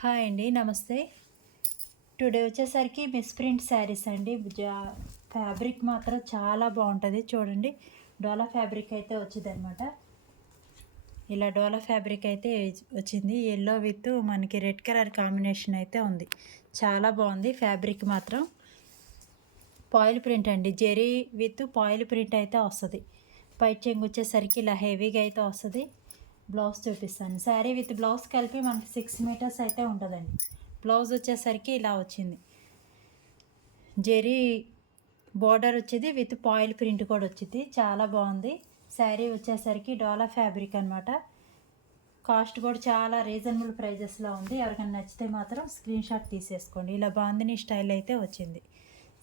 Hi అండి. నమస్తే. Today వచ్చేసరికి మిస్ ప్రింట్ శారీస్ అండి. ఫ్యాబ్రిక్ మాత్రం చాలా బాగుంటుంది. చూడండి, డోలా ఫ్యాబ్రిక్ అయితే వచ్చిందనమాట. ఇలా డోలా ఫ్యాబ్రిక్ అయితే వచ్చింది. ఎల్లో విత్ మనకి రెడ్ కలర్ కాంబినేషన్ అయితే ఉంది. చాలా బాగుంది ఫ్యాబ్రిక్ మాత్రం. పాయిల్ ప్రింట్ అండి. జెరీ విత్ పాయిల్ ప్రింట్ అయితే వస్తుంది. పై చెంగు వచ్చేసరికి ఇలా హెవీగా అయితే వస్తుంది. బ్లౌజ్ చూపిస్తాను. శారీ విత్ బ్లౌజ్ కలిపి మనకి 6 మీటర్స్ అయితే ఉంటుందండి. బ్లౌజ్ వచ్చేసరికి ఇలా వచ్చింది. జెరీ బోర్డర్ వచ్చేది విత్ పాయిల్ ప్రింట్ కూడా వచ్చింది. చాలా బాగుంది. శారీ వచ్చేసరికి డోలా ఫ్యాబ్రిక్ అనమాట. కాస్ట్ కూడా చాలా రీజనబుల్ ప్రైజెస్లో ఉంది. ఎవరికైనా నచ్చితే మాత్రం స్క్రీన్ షాట్ తీసేసుకోండి. ఇలా బాందిని స్టైల్ అయితే వచ్చింది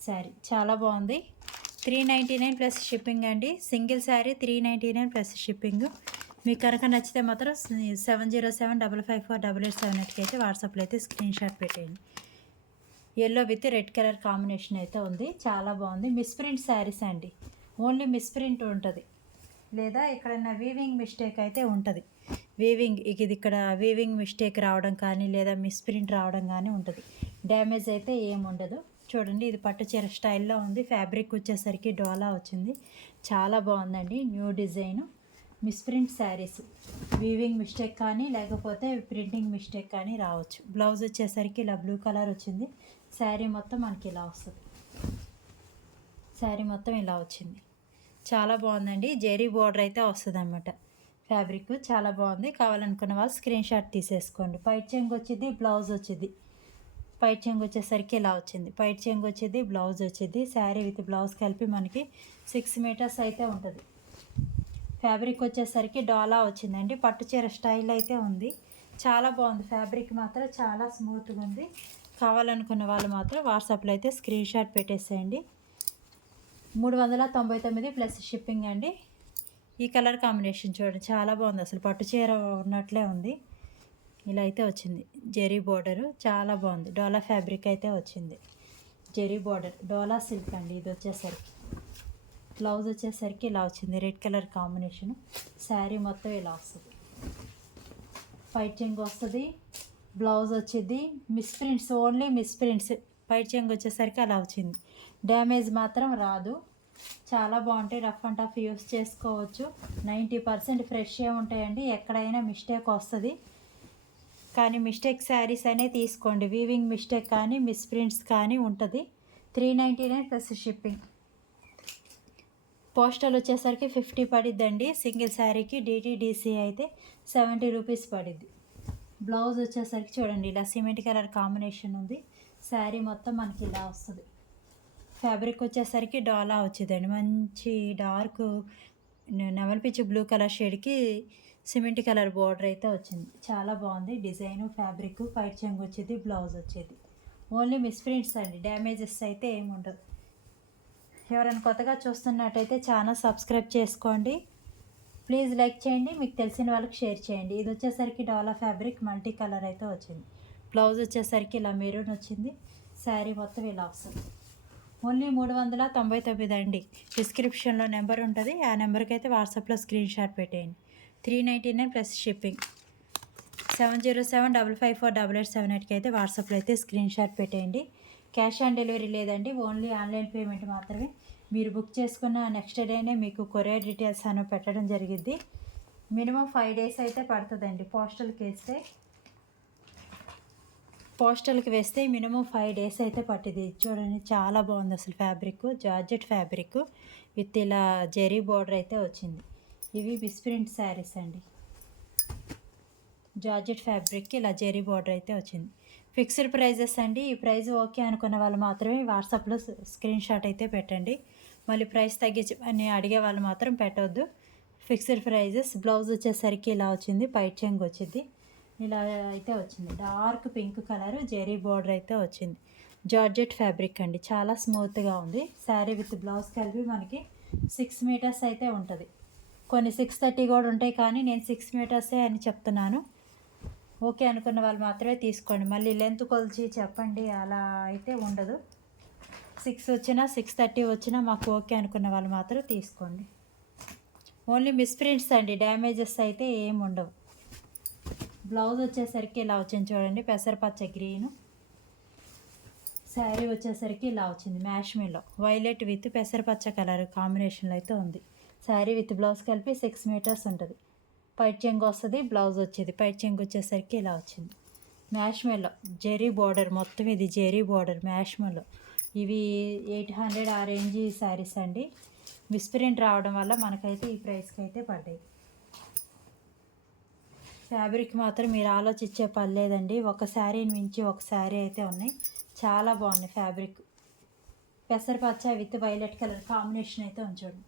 శారీ. చాలా బాగుంది. 399 ప్లస్ షిప్పింగ్ అండి. Single sari 399 plus shipping. మీకు కనుక నచ్చితే మాత్రం 7075548878కి అయితే వాట్సాప్లో అయితే స్క్రీన్ షాట్ పెట్టేయండి. Yellow with red colour combination అయితే ఉంది. చాలా బాగుంది. మిస్ప్రింట్ శారీస్ అండి. ఓన్లీ మిస్ప్రింట్ ఉంటుంది, లేదా ఎక్కడైనా వీవింగ్ మిస్టేక్ అయితే ఉంటుంది. ఇది ఇక్కడ వీవింగ్ మిస్టేక్ రావడం కానీ లేదా మిస్ప్రింట్ రావడం కానీ ఉంటుంది. డ్యామేజ్ అయితే ఏముండదు. చూడండి, ఇది పట్టు చీర స్టైల్లో ఉంది. ఫ్యాబ్రిక్ వచ్చేసరికి డోలా వచ్చింది. చాలా బాగుందండి. New design misprint saris. Weaving mistake కానీ లేకపోతే ప్రింటింగ్ మిస్టేక్ కానీ రావచ్చు. బ్లౌజ్ వచ్చేసరికి ఇలా బ్లూ కలర్ వచ్చింది. శారీ మొత్తం మనకి ఇలా వస్తుంది. శారీ మొత్తం ఇలా వచ్చింది. చాలా బాగుందండి. జెరీ బోర్డర్ అయితే వస్తుంది అన్నమాట. ఫ్యాబ్రిక్ చాలా బాగుంది. కావాలనుకున్న వాళ్ళు స్క్రీన్ షాట్ తీసేసుకోండి. పైట్ చెంగు వచ్చింది, బ్లౌజ్ వచ్చింది. పైట్ చెంగు వచ్చేసరికి ఇలా వచ్చింది. పైట్ చెంగు వచ్చేది, బ్లౌజ్ వచ్చింది. శారీ విత్ బ్లౌజ్ కలిపి మనకి 6 మీటర్స్ అయితే ఉంటుంది. ఫ్యాబ్రిక్ వచ్చేసరికి డోలా వచ్చిందండి. పట్టు చీర స్టైల్ అయితే ఉంది. చాలా బాగుంది. ఫ్యాబ్రిక్ మాత్రం చాలా స్మూత్గా ఉంది. కావాలనుకున్న వాళ్ళు మాత్రం వాట్సాప్లో అయితే స్క్రీన్ షాట్ పెట్టేసేయండి. 399 ప్లస్ షిప్పింగ్ అండి. ఈ కలర్ కాంబినేషన్ చూడండి, చాలా బాగుంది. అసలు పట్టు చీర ఉన్నట్లే ఉంది. ఇలా అయితే వచ్చింది. జెరీ బోర్డరు చాలా బాగుంది. డోలా ఫ్యాబ్రిక్ అయితే వచ్చింది. జెరీ బోర్డర్ డోలా సిల్క్ అండి. ఇది వచ్చేసరికి బ్లౌజ్ వచ్చేసరికి ఇలా వచ్చింది. Red colour combination. శారీ మొత్తం ఇలా వస్తుంది. పైట్ చెంగు వస్తుంది, బ్లౌజ్ వచ్చింది. Misprints, only misprints. పైట్ చెంగు వచ్చేసరికి అలా వచ్చింది. డ్యామేజ్ మాత్రం రాదు. చాలా బాగుంటాయి. రఫ్ అండ్ టఫ్ యూస్ చేసుకోవచ్చు. 90% ఫ్రెష్గా ఉంటాయండి. ఎక్కడైనా మిస్టేక్ వస్తుంది, కానీ మిస్టేక్ శారీస్ అనే తీసుకోండి. వీవింగ్ మిస్టేక్ కానీ మిస్ప్రింట్స్ కానీ ఉంటుంది. 399 ప్లస్ షిప్పింగ్. పోస్టల్ వచ్చేసరికి 50 పడిద్దండి. సింగిల్ శారీకి డిటీడీసీ అయితే 70 రూపీస్ పడిద్ది. బ్లౌజ్ వచ్చేసరికి చూడండి, ఇలా సిమెంట్ కలర్ కాంబినేషన్ ఉంది. శారీ మొత్తం మనకి ఇలా వస్తుంది. ఫ్యాబ్రిక్ వచ్చేసరికి డోలా వచ్చిందండి. మంచి డార్క్ నెమలిపిచ్చి బ్లూ కలర్ షేడ్కి సిమెంట్ కలర్ బోర్డర్ అయితే వచ్చింది. చాలా బాగుంది డిజైను. ఫ్యాబ్రిక్ పైట్ చెంగు వచ్చేది, బ్లౌజ్ వచ్చేది. ఓన్లీ మిస్ప్రింట్స్ అండి. డ్యామేజెస్ అయితే ఏమి ఉండదు. ఎవరైనా కొత్తగా చూస్తున్నట్టయితే ఛానల్ సబ్స్క్రైబ్ చేసుకోండి. ప్లీజ్ లైక్ చేయండి. మీకు తెలిసిన వాళ్ళకి షేర్ చేయండి. ఇది వచ్చేసరికి డోలా ఫ్యాబ్రిక్ మల్టీ కలర్ అయితే వచ్చింది. బ్లౌజ్ వచ్చేసరికి ఇలా మెరూన్ వచ్చింది. శారీ మొత్తం ఇలా వస్తుంది. ఓన్లీ 399 అండి. డిస్క్రిప్షన్లో నెంబర్ ఉంటుంది. ఆ నెంబర్కి అయితే వాట్సాప్లో స్క్రీన్ షాట్ పెట్టేయండి. 399 ప్లస్ షిప్పింగ్. 7075548878కి అయితే వాట్సాప్లో అయితే స్క్రీన్ షాట్ పెట్టేయండి. క్యాష్ ఆన్ డెలివరీ లేదండి. ఓన్లీ ఆన్లైన్ పేమెంట్ మాత్రమే. మీరు బుక్ చేసుకున్న నెక్స్ట్ డేనే మీకు కొరియర్ డీటెయిల్స్ అని పెట్టడం జరిగిద్ది. మినిమం 5 డేస్ అయితే పడుతుందండి. పోస్టల్కి వేస్తే మినిమం 5 డేస్ అయితే పట్టింది. చూడండి, చాలా బాగుంది అసలు ఫ్యాబ్రిక్. జార్జెట్ ఫ్యాబ్రిక్ విత్ ఇలా జెరీ బోర్డర్ అయితే వచ్చింది. ఇవి మిస్ప్రింట్ శారీస్ అండి. జార్జెట్ ఫ్యాబ్రిక్కి ఇలా జెరీ బోర్డర్ అయితే వచ్చింది. ఫిక్స్డ్ ప్రైజెస్ అండి. ఈ ప్రైస్ ఓకే అనుకున్న వాళ్ళు మాత్రమే వాట్సాప్లో స్క్రీన్ షాట్ అయితే పెట్టండి. మళ్ళీ ప్రైస్ తగ్గించి అని అడిగే వాళ్ళు మాత్రం పెట్టవద్దు. Fixed prices. బ్లౌజ్ వచ్చేసరికి ఇలా వచ్చింది. పైట్ చెంగు వచ్చింది. ఇలా అయితే వచ్చింది. Dark pink colour zari border అయితే వచ్చింది. జార్జెట్ ఫ్యాబ్రిక్ అండి. చాలా స్మూత్గా ఉంది. శారీ విత్ బ్లౌజ్ కలిపి మనకి 6 మీటర్స్ అయితే ఉంటుంది. కొన్ని 630 కూడా ఉంటాయి, కానీ నేను 6 మీటర్సే అని చెప్తున్నాను. ఓకే అనుకున్న వాళ్ళు మాత్రమే తీసుకోండి. మళ్ళీ లెంత్ కొలిచి చెప్పండి అలా అయితే ఉండదు. 6 వచ్చినా 630 వచ్చినా మాకు ఓకే అనుకున్న వాళ్ళు మాత్రం తీసుకోండి. ఓన్లీ మిస్ప్రింట్స్ అండి. డ్యామేజెస్ అయితే ఏమి ఉండవు. బ్లౌజ్ వచ్చేసరికి ఇలా వచ్చింది చూడండి, పెసరపచ్చ గ్రీను. శారీ వచ్చేసరికి ఇలా వచ్చింది మ్యాష్ మెల్లో వైలెట్ విత్ పెసరపచ్చ కలర్ కాంబినేషన్లో అయితే ఉంది. శారీ విత్ బ్లౌజ్ కలిపి 6 మీటర్స్ ఉంటుంది. పైట్ చెంగు వస్తుంది, బ్లౌజ్ వచ్చేది. పైట్ చెంగు వచ్చేసరికి ఇలా వచ్చింది మ్యాష్ మెల్లో జెరీ బార్డర్, మొత్తం ఇది జెరీ బార్డర్ మ్యాష్ మెల్లో. ఇవి 800 ఆ రేంజ్ శారీస్ అండి. మిస్ప్రింట్ రావడం వల్ల మనకైతే ఈ ప్రైస్కి అయితే పడ్డాయి. ఫ్యాబ్రిక్ మాత్రం మీరు ఆలోచించే పని లేదండి, ఒక శారీని మించి ఒక శారీ అయితే ఉన్నాయి. చాలా బాగున్నాయి ఫ్యాబ్రిక్. పెసరపచ్చ విత్ వైలెట్ కలర్ కాంబినేషన్ అయితే ఉంచండి.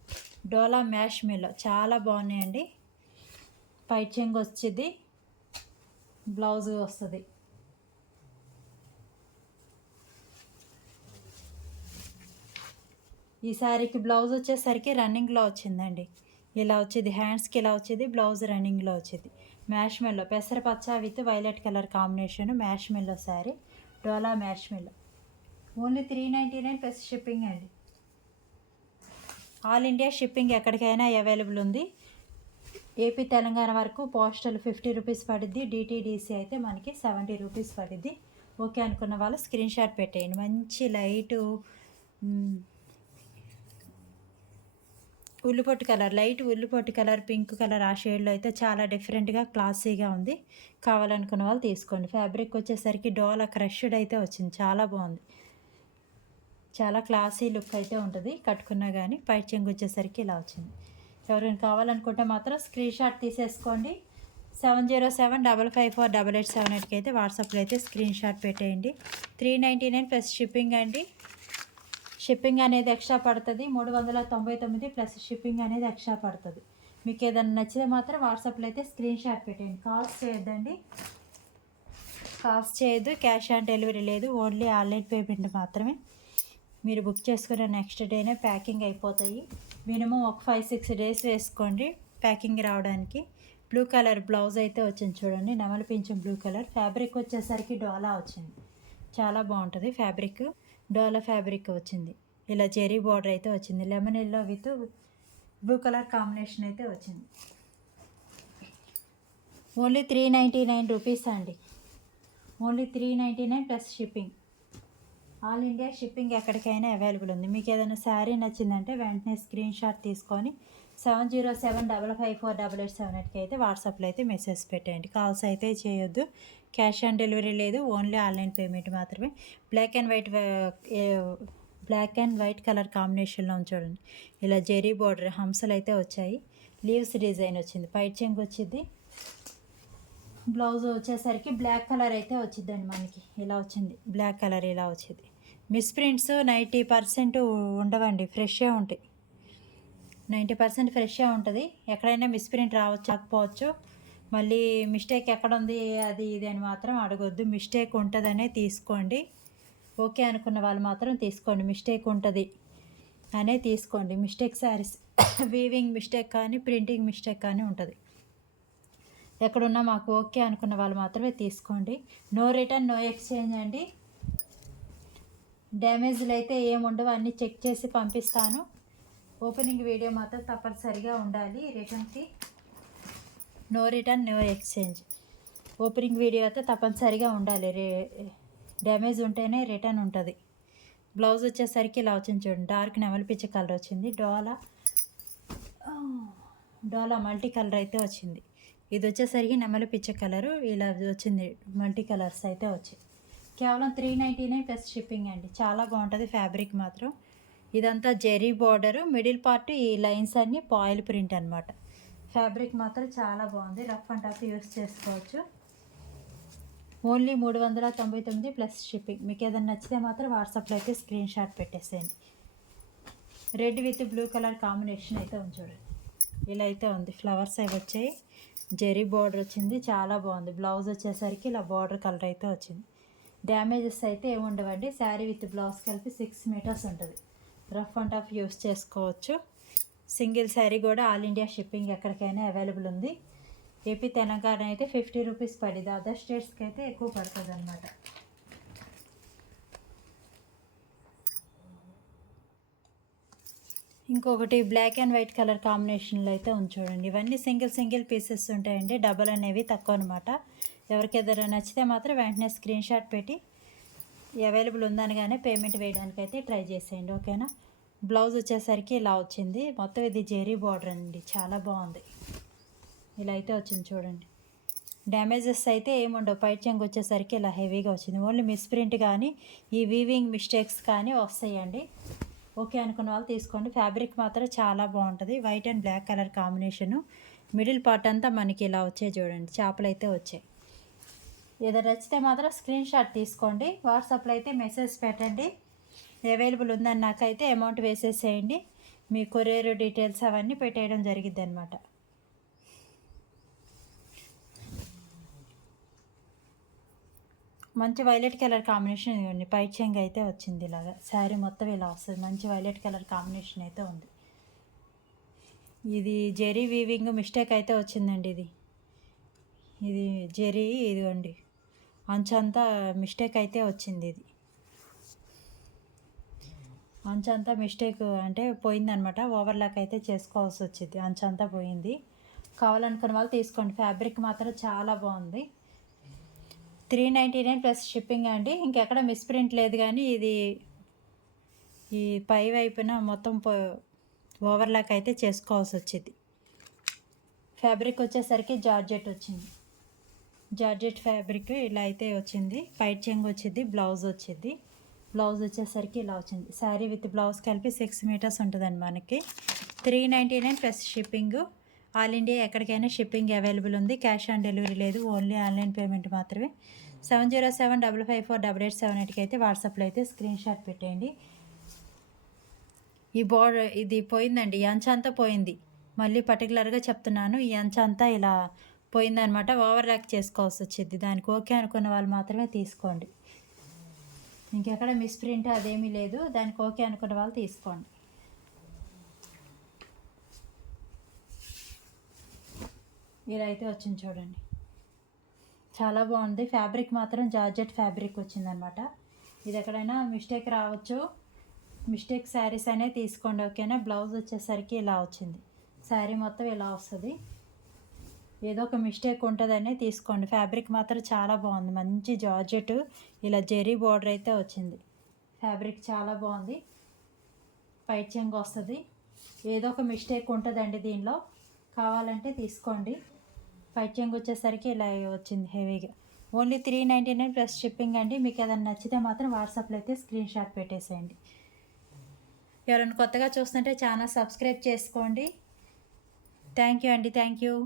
డోలా మ్యాష్ మెల్లో చాలా బాగున్నాయండి. పైట్ చెంగు వచ్చింది, బ్లౌజ్ వస్తుంది. ఈ శారీకి బ్లౌజ్ వచ్చేసరికి రన్నింగ్లో వచ్చిందండి. ఇలా వచ్చేది, హ్యాండ్స్కి ఇలా వచ్చేది, బ్లౌజ్ రన్నింగ్లో వచ్చేది. మ్యాష్ మెల్లో పెసరపచ్చ with violet colour combination marshmallow sari, Dola marshmallow. Only 399 plus shipping అండి. ఆల్ ఇండియా షిప్పింగ్ ఎక్కడికైనా అవైలబుల్ ఉంది. ఏపీ తెలంగాణ వరకు పోస్టల్ 50 రూపీస్ పడుద్ది. డిటీడీసీ అయితే మనకి 70 రూపీస్ పడుద్ది. ఓకే అనుకున్న వాళ్ళు స్క్రీన్ షాట్ పెట్టేయండి. మంచి లైటు ఉల్లిపొట్టు కలర్, లైట్ ఉల్లిపొట్టు కలర్, పింక్ కలర్, ఆ షేడ్లో అయితే చాలా డిఫరెంట్గా క్లాసీగా ఉంది. కావాలనుకున్న వాళ్ళు తీసుకోండి. ఫ్యాబ్రిక్ వచ్చేసరికి డోలా క్రష్డ్ అయితే వచ్చింది, చాలా బాగుంది. చాలా క్లాసీ లుక్ అయితే ఉంటుంది కట్టుకున్నా కానీ. పై చెంగు వచ్చేసరికి ఇలా వచ్చింది. ఎవరైనా కావాలనుకుంటే మాత్రం స్క్రీన్ షాట్ తీసేసుకోండి. 7075548878కి అయితే వాట్సాప్లో అయితే స్క్రీన్ షాట్ పెట్టేయండి. 399 ప్లస్ షిప్పింగ్ అండి. షిప్పింగ్ అనేది ఎక్స్ట్రా పడుతుంది. 399 ప్లస్ షిప్పింగ్ అనేది ఎక్స్ట్రా పడుతుంది. మీకు ఏదైనా నచ్చితే మాత్రం వాట్సాప్లో అయితే స్క్రీన్ షాట్ పెట్టేయండి. కాల్స్ చేయొద్దండి, కాల్స్ చేయొద్దు. క్యాష్ ఆన్ డెలివరీ లేదు, ఓన్లీ ఆన్లైన్ పేమెంట్ మాత్రమే. మీరు బుక్ చేసుకున్న నెక్స్ట్ డేనే ప్యాకింగ్ అయిపోతాయి. మినిమం ఒక 5-6 డేస్ వేసుకోండి ప్యాకింగ్ రావడానికి. బ్లూ కలర్ బ్లౌజ్ అయితే వచ్చింది చూడండి, నెమలి పింఛం బ్లూ కలర్. ఫ్యాబ్రిక్ వచ్చేసరికి డోలా వచ్చింది, చాలా బాగుంటుంది ఫ్యాబ్రిక్. డోలా ఫ్యాబ్రిక్ వచ్చింది. ఇలా జెరీ బార్డర్ అయితే వచ్చింది. Lemon yellow with blue colour combination అయితే వచ్చింది. ఓన్లీ 399 రూపీస్ అండి. Only 399 plus shipping. All India shipping ఎక్కడికైనా అవైలబుల్ ఉంది. మీకు ఏదైనా శారీ నచ్చిందంటే వెంటనే స్క్రీన్ షాట్ తీసుకొని 7075548878కి అయితే వాట్సాప్లో అయితే మెసేజ్ పెట్టండి. కాల్స్ అయితే చేయొద్దు. క్యాష్ ఆన్ డెలివరీ లేదు, ఓన్లీ ఆన్లైన్ పేమెంట్ మాత్రమే. బ్లాక్ అండ్ వైట్ కలర్ కాంబినేషన్లో చూడండి. ఇలా జెరీ బార్డర్ హంసలు అయితే వచ్చాయి. లీవ్స్ డిజైన్ వచ్చింది. పైట్ చెంగు వచ్చింది. బ్లౌజ్ వచ్చేసరికి బ్లాక్ కలర్ అయితే వచ్చిందండి మనకి. ఇలా వచ్చింది బ్లాక్ కలర్, ఇలా వచ్చింది. మిస్ప్రింట్స్ 90% ఉండవండి, ఫ్రెష్గా ఉంటాయి. 90% ఫ్రెష్గా ఉంటుంది. ఎక్కడైనా మిస్ప్రింట్ రాకపోవచ్చు. మళ్ళీ మిస్టేక్ ఎక్కడ ఉంది అది ఇది అని మాత్రం అడగొద్దు. మిస్టేక్ ఉంటుందనే తీసుకోండి. ఓకే అనుకున్న వాళ్ళు మాత్రం తీసుకోండి. మిస్టేక్ ఉంటుంది అనే తీసుకోండి. మిస్టేక్ శారీస్ వీవింగ్ మిస్టేక్ కానీ ప్రింటింగ్ మిస్టేక్ కానీ ఉంటుంది. ఎక్కడున్నా మాకు ఓకే అనుకున్న వాళ్ళు మాత్రమే తీసుకోండి. నో రిటర్న్, నో ఎక్స్చేంజ్ అండి. డ్యామేజ్లు అయితే ఏముండవు, అన్నీ చెక్ చేసి పంపిస్తాను. ఓపెనింగ్ వీడియో మాత్రం తప్పనిసరిగా ఉండాలి రిటర్న్కి. No return, no exchange. Opening video అయితే తప్పనిసరిగా ఉండాలి. డ్యామేజ్ ఉంటేనే రిటర్న్ ఉంటుంది. బ్లౌజ్ వచ్చేసరికి ఇలా వచ్చింది చూడండి, డార్క్ నెమలి పిచ్చ కలర్ వచ్చింది. డోలా మల్టీ కలర్ అయితే వచ్చింది. ఇది వచ్చేసరికి నెమలి పిచ్చ కలరు ఇలా వచ్చింది. మల్టీ కలర్స్ అయితే వచ్చాయి. కేవలం 399 ప్లస్ షిప్పింగ్ అండి. చాలా బాగుంటుంది ఫ్యాబ్రిక్ మాత్రం. ఇదంతా జెరీ బార్డరు, మిడిల్ పార్ట్ ఈ లైన్స్ అన్నీ పాయిల్ ప్రింట్ అనమాట. ఫ్యాబ్రిక్ మాత్రం చాలా బాగుంది. రఫ్ అండ్ టఫ్ యూస్ చేసుకోవచ్చు. Only 399 plus shipping. మీకు ఏదైనా నచ్చితే మాత్రం వాట్సాప్లో అయితే స్క్రీన్ షాట్ పెట్టేసేయండి. Red with blue colour combination అయితే ఉంది చూడండి. ఇలా అయితే ఉంది. ఫ్లవర్స్ అవి వచ్చాయి. జెరీ బార్డర్ వచ్చింది, చాలా బాగుంది. బ్లౌజ్ వచ్చేసరికి ఇలా బార్డర్ కలర్ అయితే వచ్చింది. డ్యామేజెస్ అయితే ఏముండవండి. శారీ విత్ బ్లౌజ్ కలిపి 6 మీటర్స్ ఉంటుంది. రఫ్ అండ్ టఫ్ యూస్ చేసుకోవచ్చు. సింగిల్ శారీ కూడా ఆల్ ఇండియా షిప్పింగ్ ఎక్కడికైనా అవైలబుల్ ఉంది. ఏపీ తెలంగాణ అయితే 50 రూపీస్ పడింది. అదర్ స్టేట్స్కి అయితే ఎక్కువ పడుతుంది అన్నమాట. ఇంకొకటి బ్లాక్ అండ్ వైట్ కలర్ కాంబినేషన్లో అయితే ఉంది చూడండి. ఇవన్నీ సింగిల్ పీసెస్ ఉంటాయండి. డబల్ అనేవి తక్కువ అనమాట. ఎవరికైనా నచ్చితే మాత్రం వెంటనే స్క్రీన్ షాట్ పెట్టి అవైలబుల్ ఉందనగానే పేమెంట్ వేయడానికి అయితే ట్రై చేసేయండి, ఓకేనా. బ్లౌజ్ వచ్చేసరికి ఇలా వచ్చింది. మొత్తం ఇది జెరీ బార్డర్ అండి, చాలా బాగుంది. ఇలా అయితే వచ్చింది చూడండి. డ్యామేజెస్ అయితే ఏముండవు. పైట్ చెంగు వచ్చేసరికి ఇలా హెవీగా వచ్చింది. ఓన్లీ మిస్ప్రింట్ కానీ ఈ వీవింగ్ మిస్టేక్స్ కానీ వస్తాయండి. ఓకే అనుకున్న వాళ్ళు తీసుకోండి. ఫ్యాబ్రిక్ మాత్రం చాలా బాగుంటుంది. White and black colour combination. Middle part అంతా మనకి ఇలా వచ్చాయి చూడండి, చేపలు అయితే వచ్చాయి. ఏదో నచ్చితే మాత్రం స్క్రీన్ షాట్ తీసుకోండి. వాట్సాప్లో అయితే మెసేజ్ పెట్టండి. అవైలబుల్ ఉందని నాకైతే అమౌంట్ వేసేసేయండి. మీ కొరియర్ డీటెయిల్స్ అవన్నీ పెట్టేయడం జరిగిద్ది అనమాట. మంచి వైలెట్ కలర్ కాంబినేషన్ ఇవ్వండి. పైట్ చెంగు అయితే వచ్చింది ఇలాగా. శారీ మొత్తం ఇలా వస్తుంది. మంచి వైలెట్ కలర్ కాంబినేషన్ అయితే ఉంది. ఇది జెరీ వీవింగ్ మిస్టేక్ అయితే వచ్చిందండి. ఇది జెరీ ఇదిగోండి, అంచంతా మిస్టేక్ అయితే వచ్చింది. ఇది అంచంతా మిస్టేక్ అంటే పోయిందనమాట. ఓవర్లాక్ అయితే చేసుకోవాల్సి వచ్చింది. అంచంతా పోయింది. కావాలనుకున్న వాళ్ళు తీసుకోండి. ఫ్యాబ్రిక్ మాత్రం చాలా బాగుంది. 399 ప్లస్ షిప్పింగ్ అండి. ఇంకెక్కడ మిస్ప్రింట్ లేదు, కానీ ఇది ఈ పై వైపున మొత్తం ఓవర్లాక్ అయితే చేసుకోవాల్సి వచ్చింది. ఫ్యాబ్రిక్ వచ్చేసరికి జార్జెట్ వచ్చింది. జార్జెట్ ఫ్యాబ్రిక్ ఇలా అయితే వచ్చింది. పైట్ చెంగు వచ్చింది, బ్లౌజ్ వచ్చింది. బ్లౌజ్ వచ్చేసరికి ఇలా వచ్చింది. శారీ విత్ బ్లౌజ్ కలిపి 6 మీటర్స్ ఉంటుందండి మనకి. 399 ప్లస్ షిప్పింగ్. ఆల్ ఇండియా ఎక్కడికైనా షిప్పింగ్ అవైలబుల్ ఉంది. క్యాష్ ఆన్ డెలివరీ లేదు, ఓన్లీ ఆన్లైన్ పేమెంట్ మాత్రమే. 7075548878కి అయితే వాట్సాప్లో అయితే స్క్రీన్ షాట్ పెట్టేయండి. ఈ బోర్డర్ ఇది పోయిందండి, ఈ అంచంతా పోయింది. మళ్ళీ పర్టికులర్గా చెప్తున్నాను, ఈ అంచంతా ఇలా పోయిందనమాట. ఓవర్లాక్ చేసుకోవాల్సి వచ్చింది. దానికి ఓకే అనుకున్న వాళ్ళు మాత్రమే తీసుకోండి. ఇంకెక్కడ మిస్ప్రింట్ అదేమీ లేదు. దానికి ఓకే అనుకున్న వాళ్ళు తీసుకోండి. ఇలా అయితే వచ్చింది చూడండి, చాలా బాగుంది. ఫ్యాబ్రిక్ మాత్రం జార్జెట్ ఫ్యాబ్రిక్ వచ్చిందనమాట. ఇది ఎక్కడైనా మిస్టేక్ రావచ్చు. మిస్టేక్ శారీస్ అనేవి తీసుకోండి, ఓకేనా. బ్లౌజ్ వచ్చేసరికి ఇలా వచ్చింది. శారీ మొత్తం ఇలా వస్తుంది. ఏదో ఒక మిస్టేక్ ఉంటుందనే తీసుకోండి. ఫ్యాబ్రిక్ మాత్రం చాలా బాగుంది. మంచి జార్జెట్ ఇలా జెరీ బార్డర్ అయితే వచ్చింది. ఫ్యాబ్రిక్ చాలా బాగుంది. పైట్ చెంగు వస్తుంది. ఏదో ఒక మిస్టేక్ ఉంటుందండి దీనిలో, కావాలంటే తీసుకోండి. పైట్ చెంగు వచ్చేసరికి ఇలా వచ్చింది హెవీగా. ఓన్లీ 399 ప్లస్ షిప్పింగ్ అండి. మీకు ఏదైనా నచ్చితే మాత్రం వాట్సాప్లో అయితే స్క్రీన్ షాట్ పెట్టేసేయండి. ఎవరైనా కొత్తగా చూస్తుంటే ఛానల్ సబ్స్క్రైబ్ చేసుకోండి. థ్యాంక్ యూ అండి, థ్యాంక్ యూ.